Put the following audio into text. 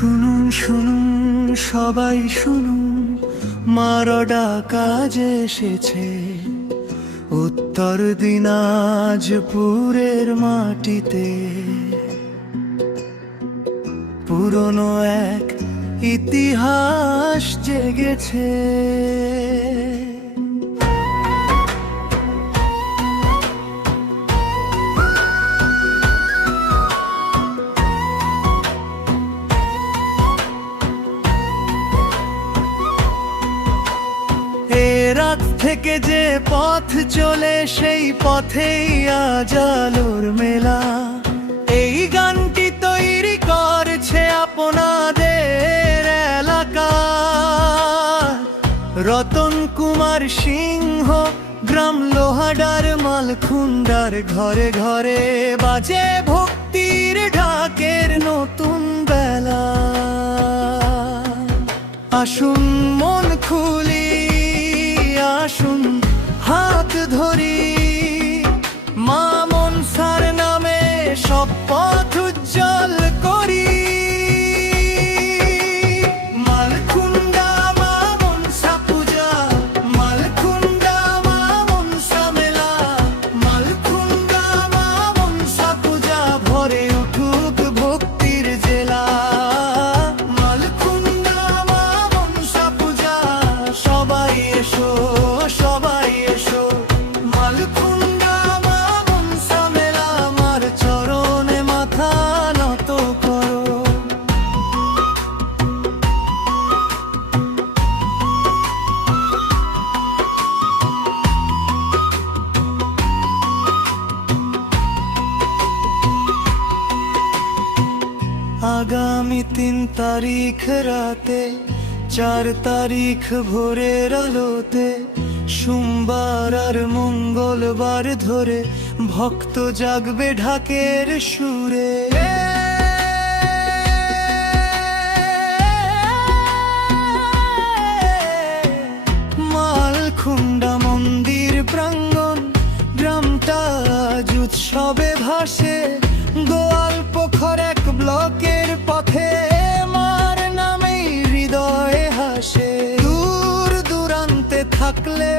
শুনুন শুনুন সবাই শুনুন, মার ডাকা যে এসেছে উত্তর দিনাজপুরের মাটিতে। পুরনো এক ইতিহাস জেগেছে। রাত থেকে যে পথ চলে সেই পথেই আজ আলোর মেলা। এই গানটি তৈরি করছে আপনাদের এলাকা। রতন কুমার সিংহ, গ্রাম লোহাডার মালখুন্ডার ঘরে ঘরে বাজে ভক্তির ঢাকের নতুন বেলা। আসুন মন খুলি, আসুন হাত ধরি, মা মনসার নামে সব পথ উজ্জ্বল করি। মালখুন্ডা মা মনসা পূজা, মালখুন্ডা মা মনসা মেলা, মালখুন্ডা মা মনসা পূজা ভরে উঠুক ভক্তির জেলা। মালখুন্ডা মা মনসা পূজা, সবাই এসো সবাই এসো, মালখুন্ডা মা মনসা মেলা, আমার চরণে মাথা নত করো। আগামী 3 তারিখ রাতে, 4 তারিখ ভোরের আলোতে, সোমবার আর মঙ্গলবার ধরে ভক্ত জাগবে ঢাকের সুরে। মালখুন্ডা মন্দির প্রাঙ্গণ, গ্রামটা আজ উৎসবে ভাসে। গোয়াল পোখর এক ব্লকের পথে মার নামেই হৃদয়ে হাসে। দূর দূরান্তে থাকলে